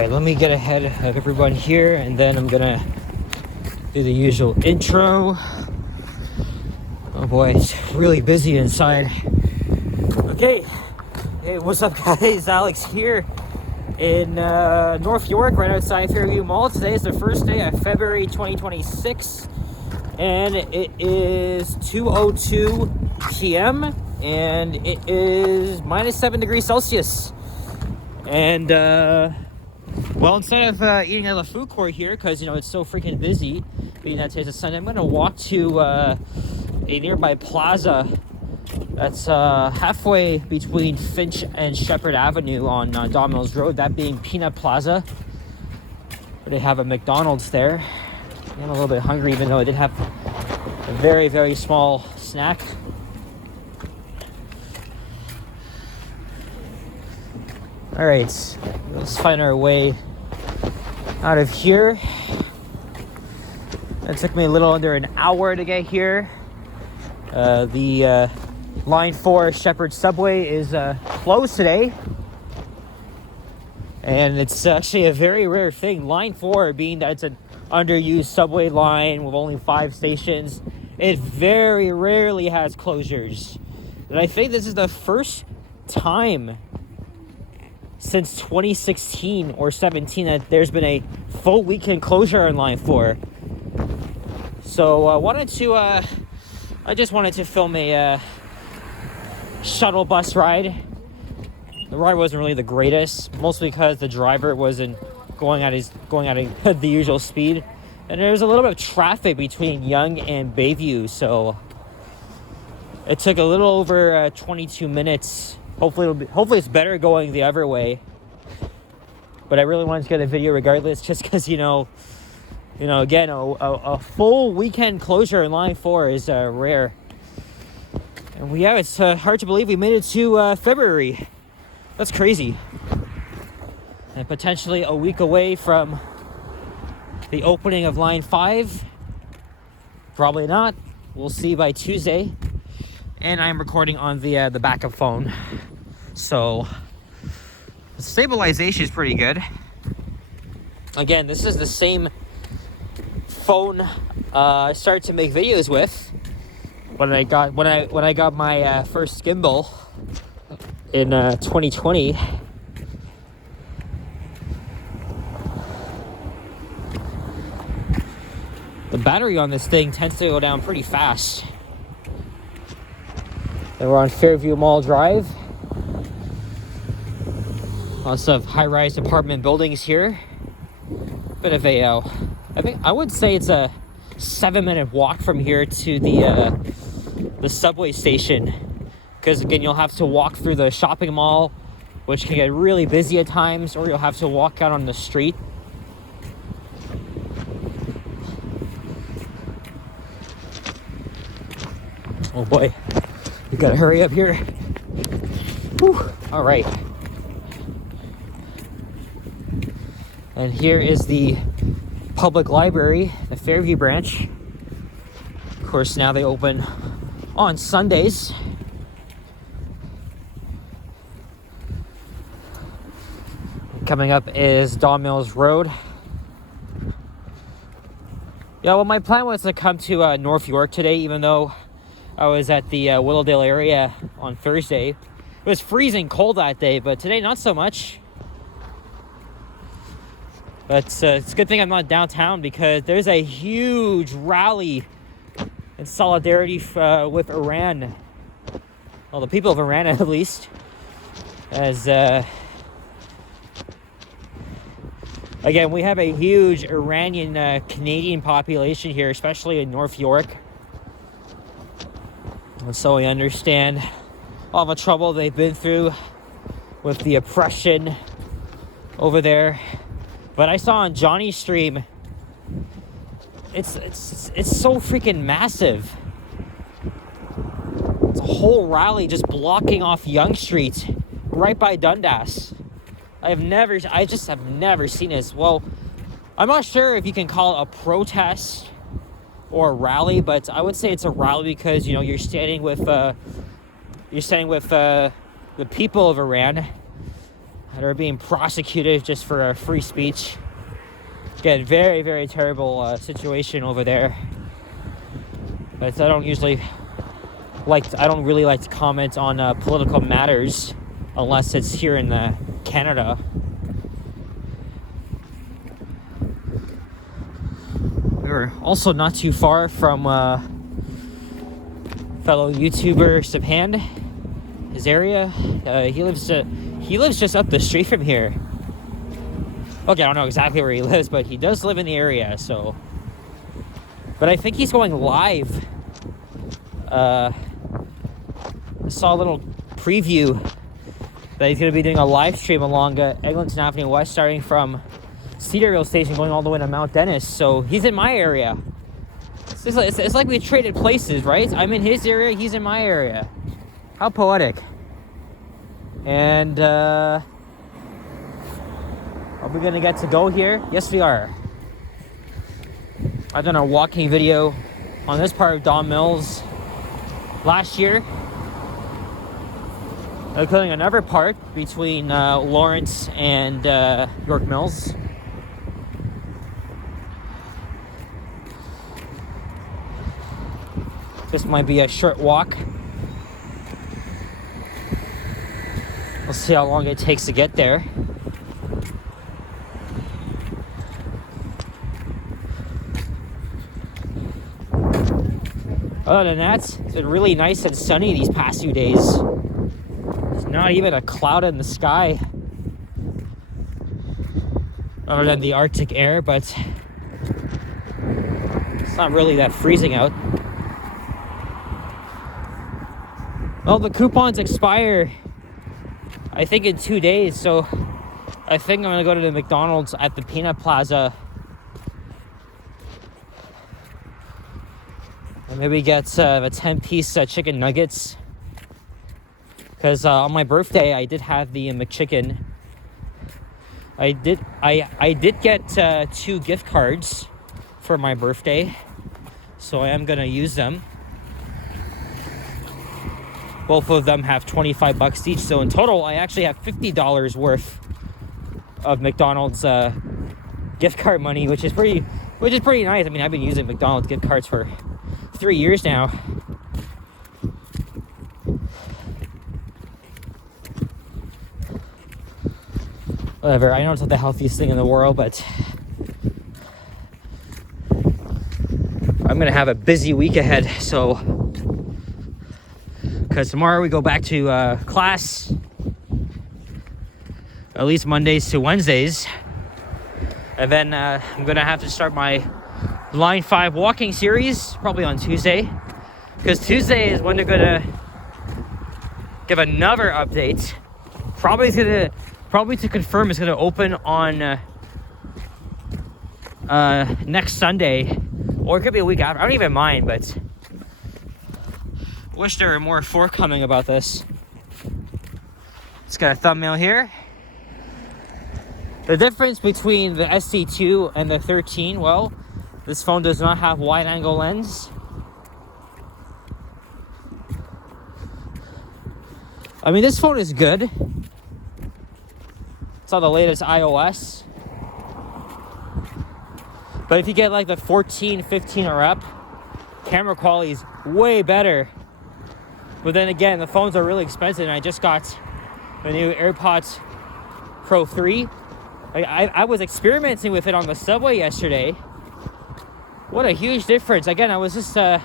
Alright, let me get ahead of everyone here, and then I'm gonna do the usual intro. Oh boy, it's really busy inside. Okay, hey, what's up guys? Alex here in North York, right outside Fairview Mall. Today is the first day of February 2026, and it is 2:02 p.m. and it is minus 7 degrees Celsius. And well, instead of eating at the food court here, because it's so freaking busy, being that today's a Sunday, I'm gonna walk to a nearby Plaza that's halfway between Finch and Shepherd Avenue on Don Mills Road, that being Peanut Plaza. They have a McDonald's there. I'm a little bit hungry, even though I did have a very, very small snack. All right, let's find our way out of here. It took me a little under an hour to get here. The Line 4 Shepherd Subway is closed today. And it's actually a very rare thing. Line 4, being that it's an underused subway line with only 5 stations, it very rarely has closures. And I think this is the first time since 2016 or 17 that there's been a full weekend closure on Line 4. So I just wanted to film a shuttle bus ride. The ride wasn't really the greatest, mostly because the driver wasn't going at the usual speed, and there's a little bit of traffic between Yonge and Bayview, so it took a little over 22 minutes. Hopefully it's better going the other way. But I really wanted to get a video regardless, just because again, a full weekend closure in Line 4 is rare. And it's hard to believe we made it to February. That's crazy. And potentially a week away from the opening of Line 5. Probably not. We'll see by Tuesday. And I'm recording on the backup phone. So the stabilization is pretty good. Again, this is the same phone I started to make videos with when I got my first gimbal in 2020. The battery on this thing tends to go down pretty fast. And we're on Fairview Mall Drive. Lots of high-rise apartment buildings here. Bit of I would say it's a 7-minute walk from here to the subway station. Because again, you'll have to walk through the shopping mall, which can get really busy at times, or you'll have to walk out on the street. Oh boy, you gotta hurry up here. Whew. All right. And here is the public library, the Fairview branch. Of course, now they open on Sundays. Coming up is Don Mills Road. Yeah, well, my plan was to come to North York today, even though I was at the Willowdale area on Thursday. It was freezing cold that day, but today not so much. But it's a good thing I'm not downtown, because there's a huge rally in solidarity with Iran. Well, the people of Iran at least. As again, we have a huge Iranian Canadian population here, especially in North York. And so we understand all the trouble they've been through with the oppression over there. But I saw on Johnny's stream, it's so freaking massive. It's a whole rally just blocking off Yonge Street right by Dundas. I just have never seen this. Well, I'm not sure if you can call it a protest or a rally, but I would say it's a rally because you're standing with the people of Iran. that are being prosecuted just for free speech. Again, very, very terrible situation over there. But I don't really like to comment on political matters unless it's here in Canada. We're also not too far from fellow YouTuber Subhan, his area. He lives just up the street from here. Okay, I don't know exactly where he lives, but he does live in the area. So, but I think he's going live. I saw a little preview that he's going to be doing a live stream along Eglinton Avenue West, starting from Cedarville Station, going all the way to Mount Dennis. So he's in my area. It's like we traded places, right? I'm in his area, he's in my area. How poetic. And are we gonna get to go here? Yes, we are. I've done a walking video on this part of Don Mills last year, including another part between Lawrence and York Mills. This might be a short walk. We'll see how long it takes to get there. Other than that, it's been really nice and sunny these past few days. There's not even a cloud in the sky, other than the Arctic air, but it's not really that freezing out. Well, the coupons expire, I think, in 2 days, so I think I'm gonna go to the McDonald's at the Peanut Plaza and maybe get the 10-piece chicken nuggets, because on my birthday I did have the McChicken. I did get 2 gift cards for my birthday, so I am gonna use them. Both of them have $25 each, so in total I actually have $50 worth of McDonald's gift card money, which is pretty nice. I mean, I've been using McDonald's gift cards for 3 years now. Whatever, I know it's not the healthiest thing in the world, but I'm gonna have a busy week ahead, so because tomorrow we go back to class, at least Mondays to Wednesdays, and then I'm gonna have to start my Line 5 walking series probably on Tuesday, because Tuesday is when they're gonna give another update. Probably to confirm it's gonna open on next Sunday, or it could be a week after. I don't even mind, but wish there were more forthcoming about this. It's got a thumbnail here. The difference between the SC2 and the 13, well, this phone does not have wide angle lens. I mean, this phone is good. It's on the latest iOS. But if you get like the 14, 15 or up, camera quality is way better. But then again, the phones are really expensive, and I just got the new AirPods Pro 3. I was experimenting with it on the subway yesterday. What a huge difference. Again, I was just, I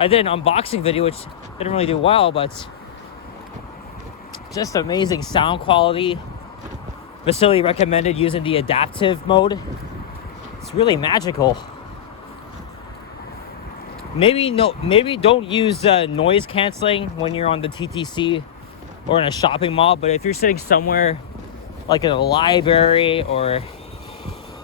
did an unboxing video, which didn't really do well, but just amazing sound quality. Vasily recommended using the adaptive mode. It's really magical. Maybe don't use noise canceling when you're on the TTC or in a shopping mall, but if you're sitting somewhere like in a library, or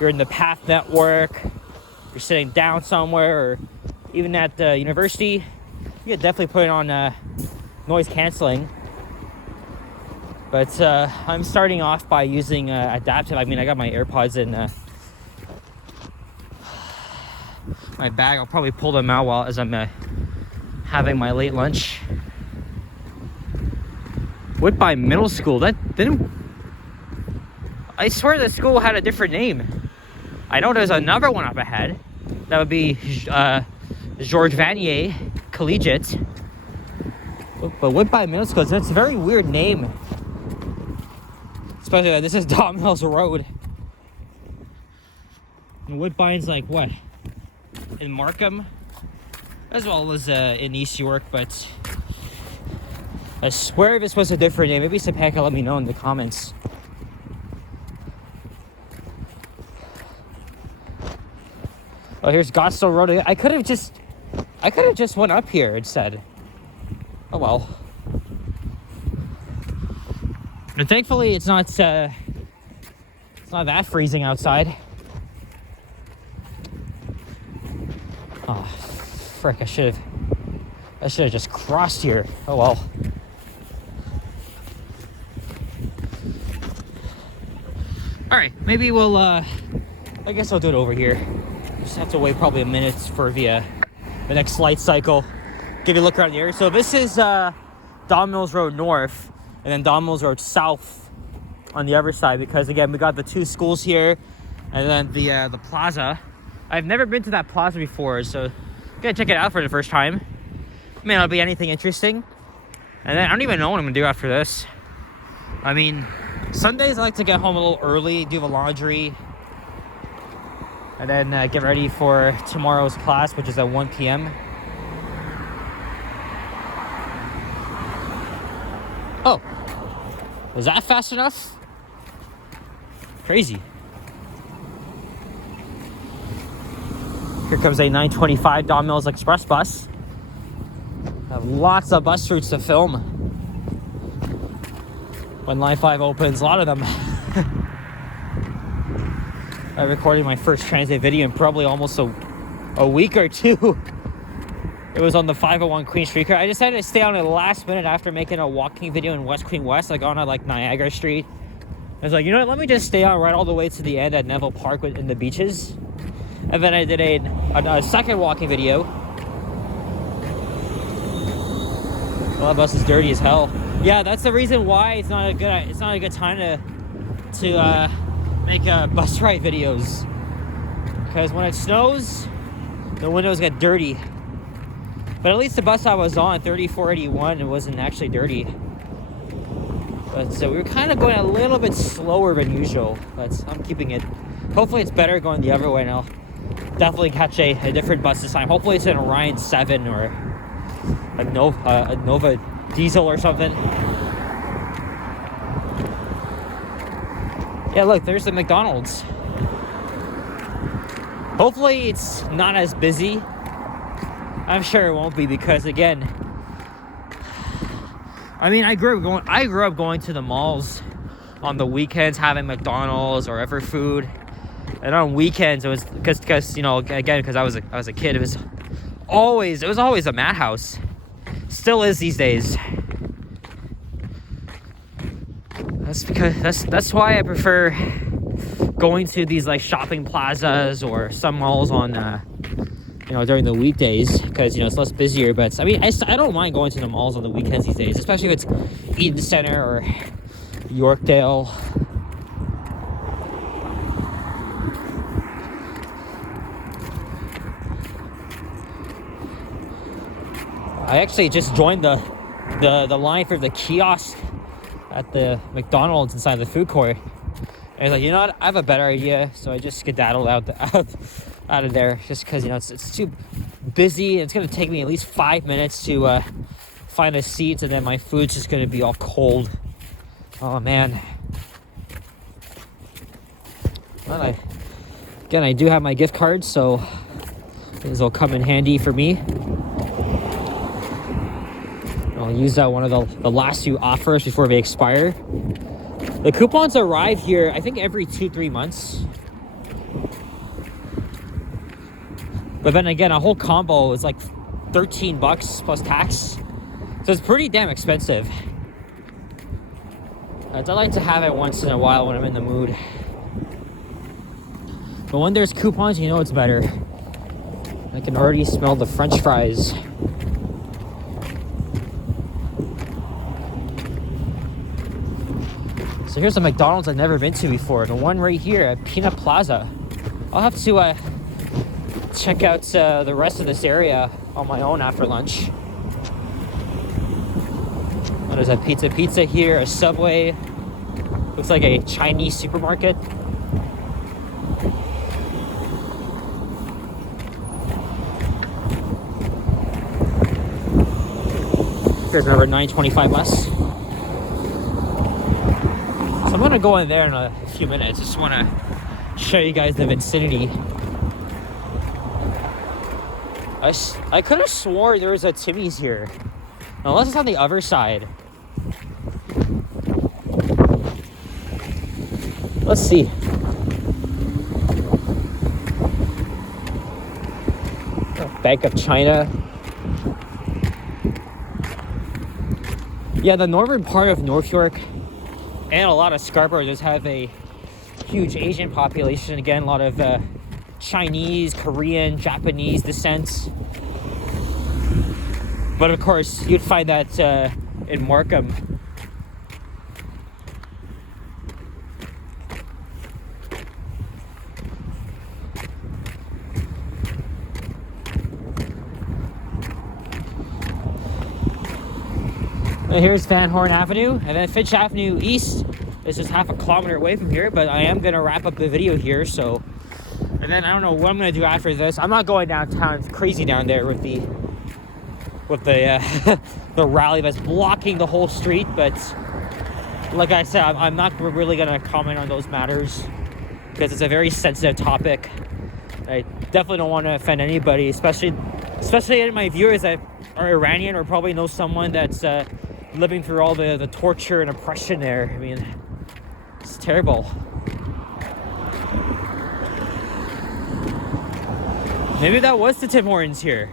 you're in the PATH network, you're sitting down somewhere, or even at the university, you could definitely put it on noise canceling. But I'm starting off by using adaptive. I mean, I got my AirPods in my bag. I'll probably pull them out as I'm having my late lunch. Whitby Middle School, that didn't... I swear the school had a different name. I know there's another one up ahead. That would be George Vanier Collegiate. But Woodbine Middle School, that's a very weird name. Especially that this is Don Mills Road. And Woodbine's like what? In Markham? As well as in East York, but I swear this was a different name. Maybe Sepeka let me know in the comments. Oh, here's Godstone Road. I could have just went up here instead. Oh well. And thankfully it's not that freezing outside. Oh, frick, I should have just crossed here. Oh well. Alright, maybe we'll I guess I'll do it over here. Just have to wait probably a minute for the next light cycle. Give you a look around the area. So this is Don Mills Road North, and then Don Mills Road South on the other side, because again we got the two schools here, and then the plaza. I've never been to that plaza before, so I'm gonna check it out for the first time. May not be anything interesting, and then I don't even know what I'm gonna do after this. I mean, Sundays I like to get home a little early, do the laundry, and then get ready for tomorrow's class, which is at 1 p.m. Oh, was that fast enough? Crazy. Here comes a 925 Don Mills Express bus. Have lots of bus routes to film. When Line 5 opens, a lot of them. I'm recording my first transit video in probably almost a week or two. It was on the 501 Queen Street. I decided to stay on the last minute after making a walking video in West Queen West, like on like Niagara Street. I was like, you know what, let me just stay on right all the way to the end at Neville Park in the beaches. And then I did a second walking video. Well, that bus is dirty as hell. Yeah, that's the reason why it's not a good time to make bus ride videos. Because when it snows, the windows get dirty. But at least the bus I was on, 3481, it wasn't actually dirty. But so we were kind of going a little bit slower than usual. But I'm keeping it. Hopefully it's better going the other way, and I'll definitely catch a different bus this time. Hopefully it's an Orion 7 or a Nova Diesel or something. Yeah, look, there's the McDonald's. Hopefully it's not as busy. I'm sure it won't be, because again, I mean, I grew up going to the malls on the weekends, having McDonald's or ever food, and on weekends it was because you know, again, because I was a kid, it was always a madhouse. Still is these days. That's why I prefer going to these like shopping plazas or some malls on you know, during the weekdays, because you know it's less busier. But I mean, I don't mind going to the malls on the weekends these days, especially if it's Eden Center or Yorkdale. I actually just joined the line for the kiosk at the McDonald's inside the food court. And I was like, you know what? I have a better idea. So I just skedaddled out of there, just because, you know, it's too busy. It's going to take me at least 5 minutes to find a seat, and then my food's just going to be all cold. Oh, man. Well, I do have my gift card, so this will come in handy for me. I'll use that one of the last few offers before they expire. The coupons arrive here, I think, every 2-3 months. But then again, a whole combo is like $13 plus tax. So it's pretty damn expensive. I like to have it once in a while when I'm in the mood. But when there's coupons, you know it's better. I can already smell the French fries. So here's a McDonald's I've never been to before. The one right here at Peanut Plaza. I'll have to check out the rest of this area on my own after lunch. And there's a pizza here, a Subway. Looks like a Chinese supermarket. There's another 925 bus. So I'm gonna go in there in a few minutes. Just wanna show you guys the vicinity. I could have swore there was a Timmy's here. Unless it's on the other side. Let's see. Bank of China. Yeah, the northern part of North York and a lot of Scarborough does have a huge Asian population. Again, a lot of Chinese, Korean, Japanese descent. But of course, you'd find that in Markham. And here's Van Horn Avenue, and then Fitch Avenue East is just half a kilometer away from here, but I am going to wrap up the video here, so... And then I don't know what I'm going to do after this. I'm not going downtown. It's crazy down there with the the rally that's blocking the whole street, but like I said, I'm not really going to comment on those matters because it's a very sensitive topic. I definitely don't want to offend anybody, especially my viewers that are Iranian or probably know someone that's living through all the torture and oppression there. I mean, it's terrible. Maybe that was the Tim Hortons here.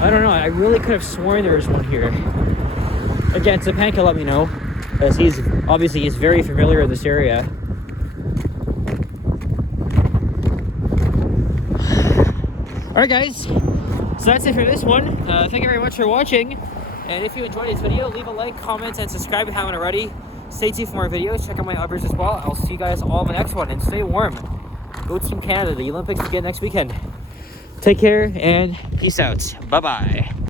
I don't know. I really could have sworn there was one here. Again, Tapan can let me know, as he's very familiar with this area. Alright guys, so that's it for this one. Thank you very much for watching. And if you enjoyed this video, leave a like, comment, and subscribe if you haven't already. Stay tuned for more videos. Check out my others as well. I'll see you guys all in the next one. And stay warm. Go Team Canada. The Olympics begin next weekend. Take care and peace out. Bye-bye.